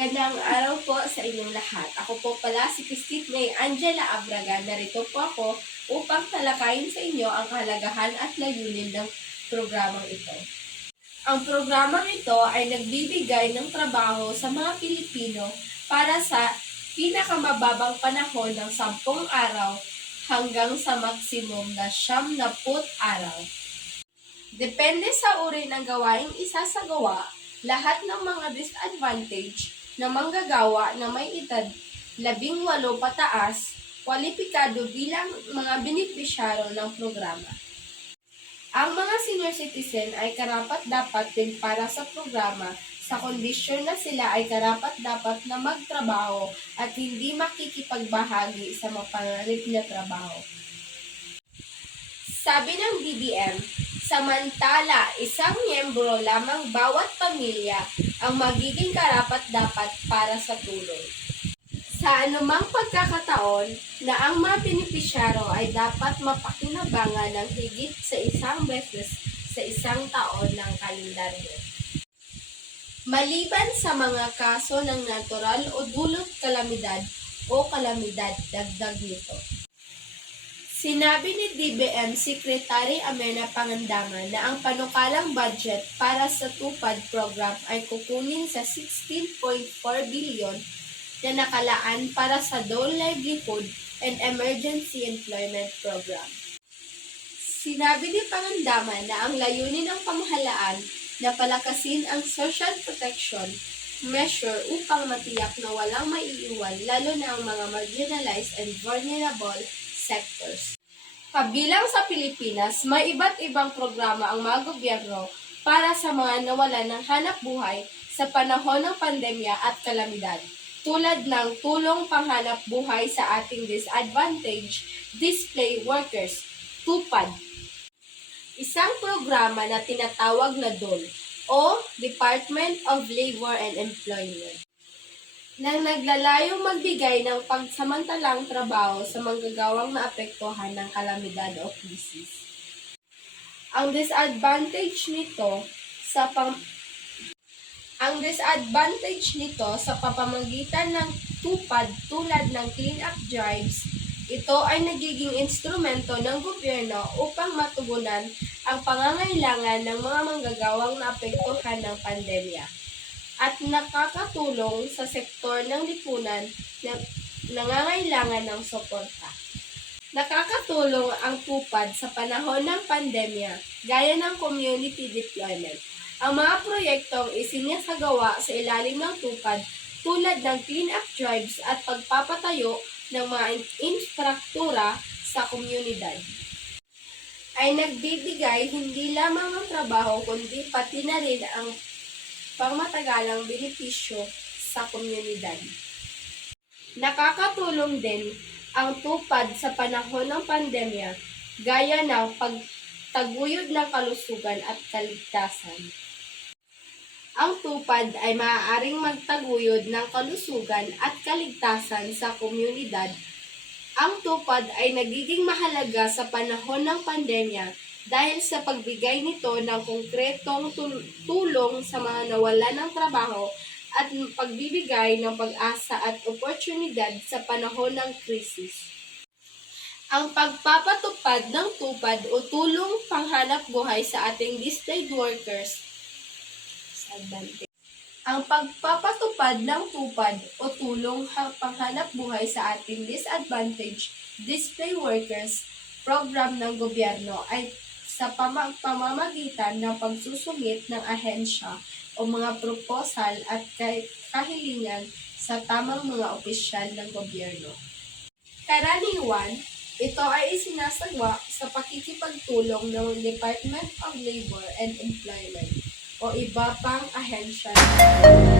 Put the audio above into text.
Magandang araw po sa inyong lahat. Ako po pala si Christine May Angela Abraga. Narito po ako upang talakayin sa inyo ang kahalagahan at layunin ng programang ito. Ang programang ito ay nagbibigay ng trabaho sa mga Pilipino para sa pinakamababang panahon ng 10 araw hanggang sa maksimum na 90 araw. Depende sa uri ng gawaing isasagawa, lahat ng mga disadvantage na manggagawa na may edad 18 pataas, kwalipikado bilang mga benepisyaro ng programa. Ang mga senior citizen ay karapat-dapat din para sa programa sa kondisyon na sila ay karapat-dapat na magtrabaho at hindi makikipagbahagi sa mapanganib na trabaho. Sabi ng DBM, samantala isang miyembro lamang bawat pamilya ang magiging karapat-dapat para sa tulong. Sa anumang pagkakataon na ang mga benepisyaro ay dapat mapakinabangan ng higit sa isang beses sa isang taon ng kalendaryo. Maliban sa mga kaso ng natural o dulot kalamidad o kalamidad, dagdag nito. Sinabi ni DBM Secretary Amenah Pangandaman na ang panukalang budget para sa TUPAD program ay kukunin sa 16.4 billion na nakalaan para sa Dole Livelihood and Emergency Employment Program. Sinabi ni Pangandaman na ang layunin ng pamahalaan na palakasin ang social protection measure upang matiyak na walang maiiwan lalo na ang mga marginalized and vulnerable sectors. Kabilang sa Pilipinas, may iba't ibang programa ang mga gobyerno para sa mga nawalan ng hanap buhay sa panahon ng pandemya at kalamidad, tulad ng tulong panghanap buhay sa ating disadvantaged displaced workers, TUPAD. Isang programa na tinatawag na DOLE o Department of Labor and Employment na naglalayong magbigay ng pagsamantalang trabaho sa manggagawang naapektuhan ng kalamidad o krisis. Ang disadvantage nito sa pamamagitan ng TUPAD tulad ng clean-up drives, ito ay nagiging instrumento ng gobyerno upang matugunan ang pangangailangan ng mga manggagawang naapektuhan ng pandemya at nakakatulong sa sektor ng lipunan na nangangailangan ng suporta. Nakakatulong ang TUPAD sa panahon ng pandemya gaya ng community deployment. Ang mga proyektong isinasagawa sa ilalim ng TUPAD tulad ng clean-up drives at pagpapatayo ng mga infrastruktura sa komunidad ay nagbibigay hindi lamang ng trabaho kundi pati na rin ang pangmatagalang benepisyo sa komunidad. Nakakatulong din ang TUPAD sa panahon ng pandemya gaya ng pagtaguyod ng kalusugan at kaligtasan. Ang TUPAD ay maaaring magtaguyod ng kalusugan at kaligtasan sa komunidad. Ang TUPAD ay nagiging mahalaga sa panahon ng pandemya dahil sa pagbigay nito ng konkretong tulong sa mga nawalan ng trabaho at pagbibigay ng pag-asa at oportunidad sa panahon ng krisis. Ang pagpapatupad ng TUPAD o tulong panghanap buhay sa ating displaced workers. Ang pagpapatupad ng TUPAD o tulong panghanap buhay sa ating disadvantaged displaced workers program ng gobyerno ay sa pamamagitan ng pagsusungit ng ahensya o mga proposal at kahilingan sa tamang mga opisyal ng gobyerno. Karaniwan, ito ay isinasagawa sa pakikipagtulong ng Department of Labor and Employment o iba pang ahensya ng